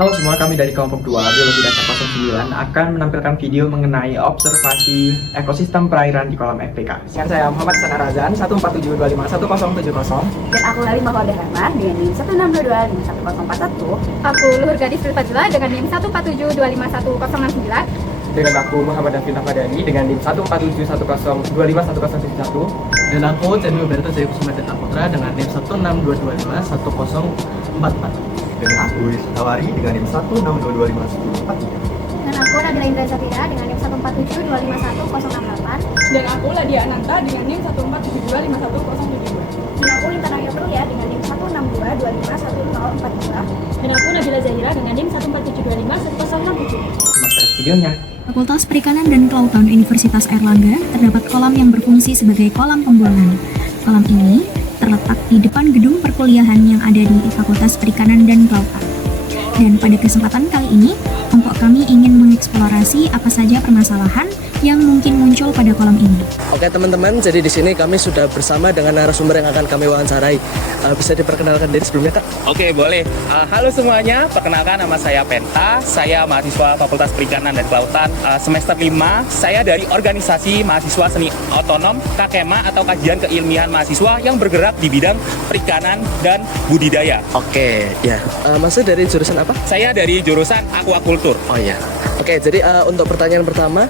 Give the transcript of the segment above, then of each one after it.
Halo semua, kami dari kelompok 2 Biologi Dasar 09 akan menampilkan video mengenai observasi ekosistem perairan di kolam FPK. Dengan saya Muhammad Sana Razan, 147251070. Dan aku Lali Mahuada Rahman dengan NIM 162251041. Aku Luhur Gadis Fadila dengan NIM 147251069. Dengan aku Muhammad David Ahmadani dengan NIM 14710251071. Dan aku Cendil Berto Jaya Kusuma Ceta Putra dengan NIM 162251044. Dengan aku Tawari dengan NIM 162251043. Dan aku Nabila Indra Satira dengan NIM 147251068. Dan aku Ladia Ananta dengan NIM 147251072. Dan aku Lintana Yoprulia dengan NIM 162251042. Dan aku Nabila Zahira dengan NIM 147251067. Simak terus videonya. Fakultas Perikanan dan Kelautan Universitas Airlangga terdapat kolam yang berfungsi sebagai kolam pembuangan. Kolam ini terletak di depan gedung perkuliahan yang ada di Fakultas Perikanan dan Kelautan. Dan pada kesempatan kali ini, kelompok kami ingin mengeksplorasi apa saja permasalahan yang mungkin muncul pada kolam ini. Oke teman-teman, jadi di sini kami sudah bersama dengan narasumber yang akan kami wawancarai. Bisa diperkenalkan diri sebelumnya, Kak? Oke, boleh. Halo semuanya, perkenalkan nama saya Penta. Saya mahasiswa Fakultas Perikanan dan Kelautan semester 5. Saya dari organisasi mahasiswa seni otonom KKEMA atau Kajian Keilmiahan Mahasiswa yang bergerak di bidang perikanan dan budidaya. Oke, ya. Maksudnya dari jurusan apa? Saya dari jurusan aquaculture. Oh iya. Oke, jadi untuk pertanyaan pertama,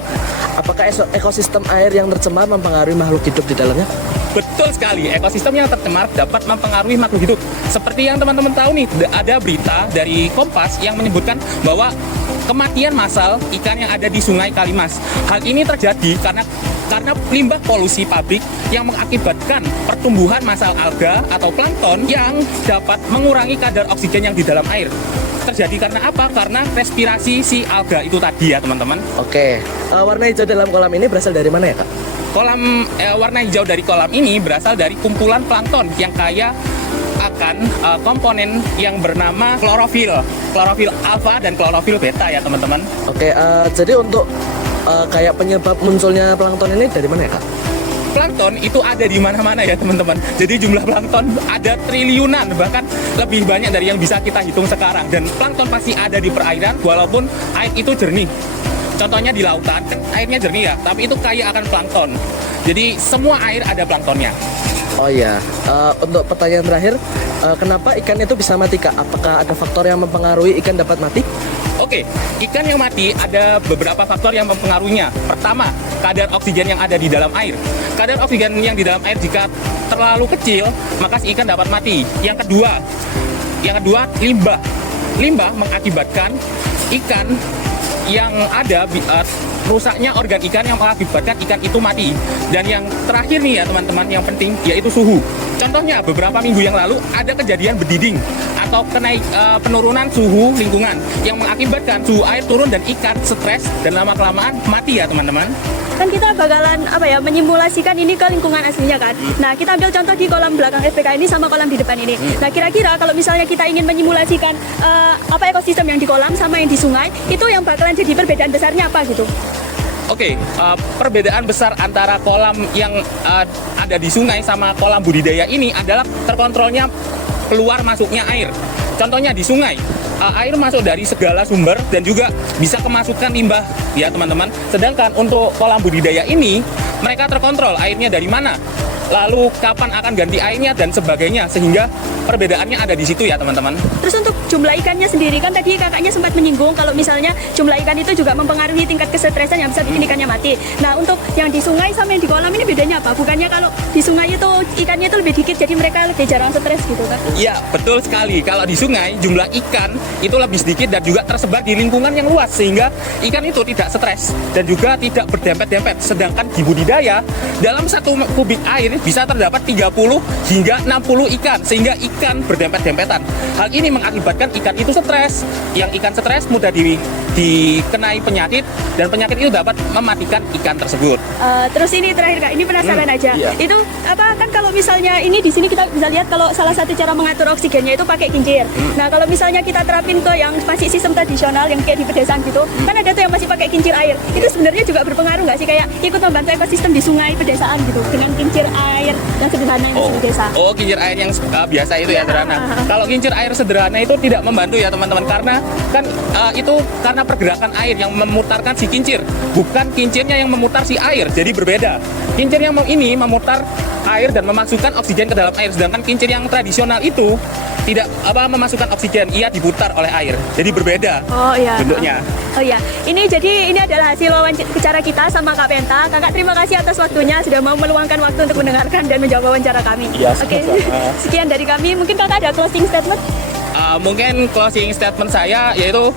apakah ekosistem air yang tercemar mempengaruhi makhluk hidup di dalamnya? Betul sekali, ekosistem yang tercemar dapat mempengaruhi makhluk hidup. Seperti yang teman-teman tahu nih, ada berita dari Kompas yang menyebutkan bahwa kematian massal ikan yang ada di Sungai Kalimas. Hal ini terjadi karena limbah polusi pabrik yang mengakibatkan pertumbuhan massal alga atau plankton yang dapat mengurangi kadar oksigen yang di dalam air. Terjadi karena apa? Karena respirasi si alga itu tadi ya teman-teman. Oke, warna hijau dalam kolam ini berasal dari mana ya, Kak? Warna hijau dari kolam ini berasal dari kumpulan plankton yang kaya akan komponen yang bernama klorofil alfa dan klorofil beta ya teman-teman. Oke, jadi untuk kayak penyebab munculnya plankton ini dari mana ya, Kak? Plankton itu ada di mana-mana ya teman-teman. Jadi jumlah plankton ada triliunan, bahkan lebih banyak dari yang bisa kita hitung sekarang. Dan plankton pasti ada di perairan walaupun air itu jernih. Contohnya di lautan, airnya jernih ya, tapi itu kaya akan plankton. Jadi semua air ada planktonnya. Oh iya, untuk pertanyaan terakhir, kenapa ikan itu bisa mati, Kak? Apakah ada faktor yang mempengaruhi ikan dapat mati? Oke, ikan yang mati ada beberapa faktor yang mempengaruhinya. Pertama, kadar oksigen yang ada di dalam air. Kadar oksigen yang di dalam air jika terlalu kecil, maka si ikan dapat mati. Yang kedua, limbah. Limbah mengakibatkan ikan yang ada rusaknya organ ikan yang mengakibatkan ikan itu mati. Dan yang terakhir nih ya teman-teman, yang penting yaitu suhu. Contohnya beberapa minggu yang lalu ada kejadian bediding atau penurunan suhu lingkungan yang mengakibatkan suhu air turun dan ikan stres dan lama-kelamaan mati ya teman-teman. Kan kita bakalan menyimulasikan ini ke lingkungan aslinya kan. Nah, kita ambil contoh di kolam belakang FPK ini sama kolam di depan ini. Nah, kira-kira kalau misalnya kita ingin menyimulasikan ekosistem yang di kolam sama yang di sungai, itu yang bakalan jadi perbedaan besarnya apa gitu? Oke, perbedaan besar antara kolam yang ada di sungai sama kolam budidaya ini adalah terkontrolnya keluar masuknya air. Contohnya di sungai, air masuk dari segala sumber dan juga bisa kemasukan limbah ya teman-teman. Sedangkan untuk kolam budidaya ini, mereka terkontrol airnya dari mana, lalu kapan akan ganti airnya dan sebagainya, sehingga perbedaannya ada di situ ya teman-teman. Terus untuk jumlah ikannya sendiri, kan tadi kakaknya sempat menyinggung kalau misalnya jumlah ikan itu juga mempengaruhi tingkat kesetresan yang bisa bikin ikannya mati. Nah, untuk yang di sungai sama yang di kolam ini bedanya apa? Bukannya kalau di sungai itu ikannya itu lebih dikit jadi mereka lebih jarang stres gitu kan? Iya, betul sekali. Kalau di sungai jumlah ikan itu lebih sedikit dan juga tersebar di lingkungan yang luas sehingga ikan itu tidak stres dan juga tidak berdempet-dempet. Sedangkan di budidaya dalam 1 kubik air bisa terdapat 30 hingga 60 ikan sehingga ikan berdempet-dempetan. Hal ini mengakibatkan ikan itu stres. Yang ikan stres mudah dikenai penyakit dan penyakit itu dapat mematikan ikan tersebut. Terus ini terakhir Kak, ini penasaran aja. Iya. Itu kan kalau misalnya ini di sini kita bisa lihat kalau salah satu cara mengatur oksigennya itu pakai kincir. Nah, kalau misalnya kita terapin ke yang masih sistem tradisional yang kayak di pedesaan gitu, kan ada tuh yang masih pakai kincir air. Itu sebenarnya juga berpengaruh nggak sih kayak ikut membantu ekosistem di sungai pedesaan gitu dengan kincir air air yang sederhana yang di desa. Oh, kincir air yang biasa itu ya, sederhana. Kalau kincir air sederhana itu tidak membantu ya teman-teman, karena kan itu karena pergerakan air yang memutarkan si kincir, bukan kincirnya yang memutar si air. Jadi berbeda. Kincir yang ini memutar air dan memasukkan oksigen ke dalam air, sedangkan kincir yang tradisional itu tidak memasukkan oksigen, ia diputar oleh air. Jadi berbeda bentuknya. Oh iya, ini adalah hasil wawancara kita sama Kak Penta. Kakak terima kasih atas waktunya sudah mau meluangkan waktu untuk mendengarkan dan menjawab wawancara kami. Iya, Oke, sekian dari kami. Mungkin Kakak ada closing statement? Mungkin closing statement saya yaitu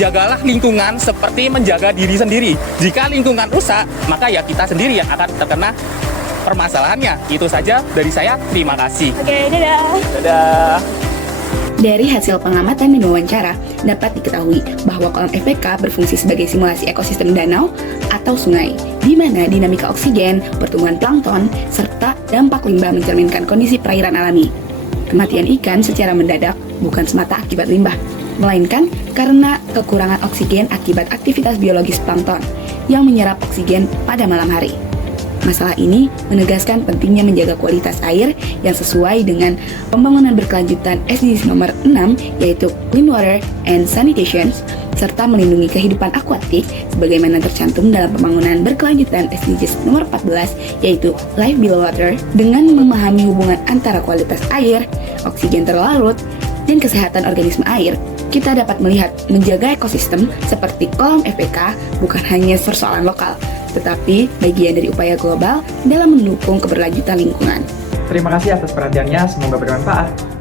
jagalah lingkungan seperti menjaga diri sendiri. Jika lingkungan rusak, maka ya kita sendiri yang akan terkena permasalahannya. Itu saja dari saya. Terima kasih. Oke, dadah. Dadah. Dari hasil pengamatan dan wawancara, dapat diketahui bahwa kolam FPK berfungsi sebagai simulasi ekosistem danau atau sungai, di mana dinamika oksigen, pertumbuhan plankton, serta dampak limbah mencerminkan kondisi perairan alami. Kematian ikan secara mendadak bukan semata akibat limbah, melainkan karena kekurangan oksigen akibat aktivitas biologis plankton yang menyerap oksigen pada malam hari. Masalah ini menegaskan pentingnya menjaga kualitas air yang sesuai dengan pembangunan berkelanjutan SDGs nomor 6, yaitu Clean Water and Sanitation, serta melindungi kehidupan akuatik sebagaimana tercantum dalam pembangunan berkelanjutan SDGs nomor 14, yaitu Life Below Water. Dengan memahami hubungan antara kualitas air, oksigen terlarut, dan kesehatan organisme air, kita dapat melihat menjaga ekosistem seperti kolam FPK bukan hanya persoalan lokal, tetapi bagian dari upaya global dalam mendukung keberlanjutan lingkungan. Terima kasih atas perhatiannya, semoga bermanfaat.